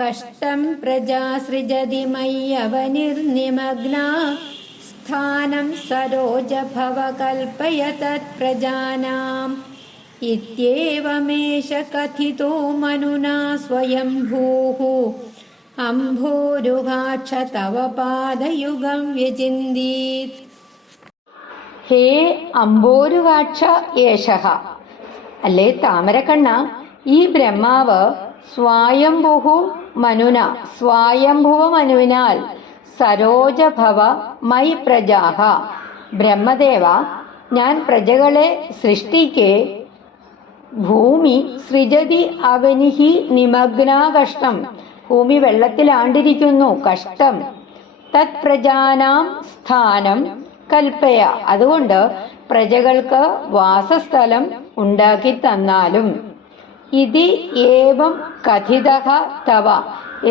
കഷ്ടം പ്രജാസൃജതി മയ്യവനിർനിമഗ്നാ സ്ഥാനം സരോജഭവ കൽപ്പയ തത്പ്രജാനാം ഇത്യേവമേഷ കഥിതോ മനുനാ സ്വയംഭൂഃ അംഭോരുഹാക്ഷ തവ പാദയുഗം വ്യചിന്തീത്. ഹേ അംബോരുകാക്ഷ ഏഷഃ, അല്ലേ താമരക്കണ്ണ, ഈ ബ്രഹ്മാവ് സ്വായംഭുഃ മനുന, സ്വായംഭുവ മനുവിനാൽ സരോജഭവ മൈ പ്രജാഃ, ബ്രഹ്മദേവ ഞാൻ പ്രജകളെ സൃഷ്ടിക്കെ ഭൂമി സൃജതി അവനിഹി നിമഗ്നാ കഷ്ടം, ഭൂമി വെള്ളത്തിലാണ്ടിരിക്കുന്നു, കഷ്ടം. തത് പ്രജാനാം സ്ഥാനം കൽപ്പയ, അതുകൊണ്ട് പ്രജകൾക്ക് വാസസ്ഥലം ഉണ്ടാക്കി തന്നാലും. ഇതി ഏവം കഥിതഃ തവ,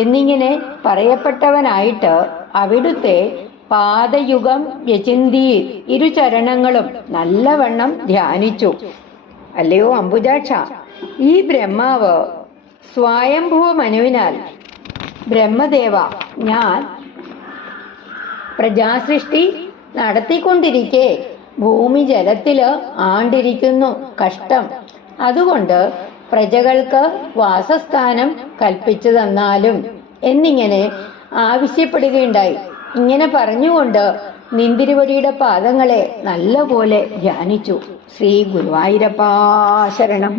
എന്നിങ്ങനെ പറയപ്പെട്ടവനായിട്ട് അവിടുത്തെ പാദയുഗം വ്യചിന്തീത്, ഇരുചരണങ്ങളും നല്ലവണ്ണം ധ്യാനിച്ചു. അല്ലയോ അംബുജാക്ഷ, ഈ ബ്രഹ്മാവ് സ്വയംഭുവ മനുവിനാൽ ബ്രഹ്മദേവ ഞാൻ പ്രജാസൃഷ്ടി നടത്തിക്കൊണ്ടിരിക്കെ ഭൂമി ജലത്തില് ആണ്ടിരിക്കുന്നു, കഷ്ടം. അതുകൊണ്ട് പ്രജകൾക്ക് വാസസ്ഥാനം കൽപ്പിച്ചു തന്നാലും എന്നിങ്ങനെ ആവശ്യപ്പെടുകയുണ്ടായി. ഇങ്ങനെ പറഞ്ഞുകൊണ്ട് നിന്തിരുവടിയുടെ പാദങ്ങളെ നല്ലപോലെ ധ്യാനിച്ചു. ശ്രീ ഗുരുവായൂരപ്പാ ശരണം.